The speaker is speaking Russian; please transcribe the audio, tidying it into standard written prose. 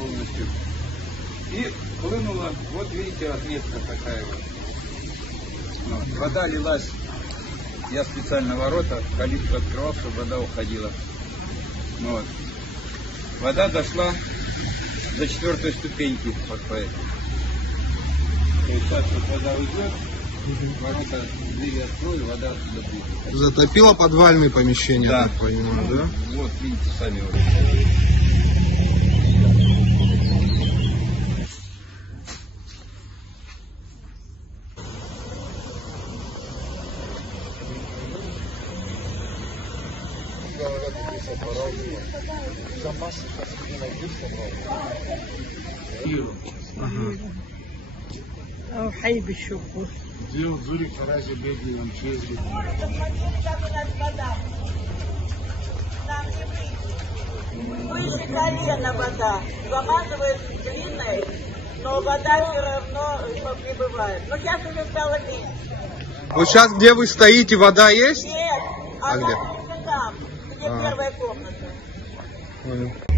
полностью. И хлынула, вот видите, отметка такая вот. Вот. Вода лилась, я специально ворота, калитку открывал, чтобы вода уходила. Вот. Вода дошла до 4-й ступеньки, вот по этой. То есть сейчас вот вода уйдет, ворота, двери открою, вода отсюда будет. Затопило подвальные помещения, да. Так понимаю, да? Вот, видите, сами вот. حي بالشوكو Делал Зурик, Фарази, бедный, он чезли. Выше колена вода. Замазывает длинной, но вода все равно прибывает. Но сейчас уже стало меньше. Вот сейчас, где вы стоите, вода есть? Нет, А где? Там, где первая комната. Понял.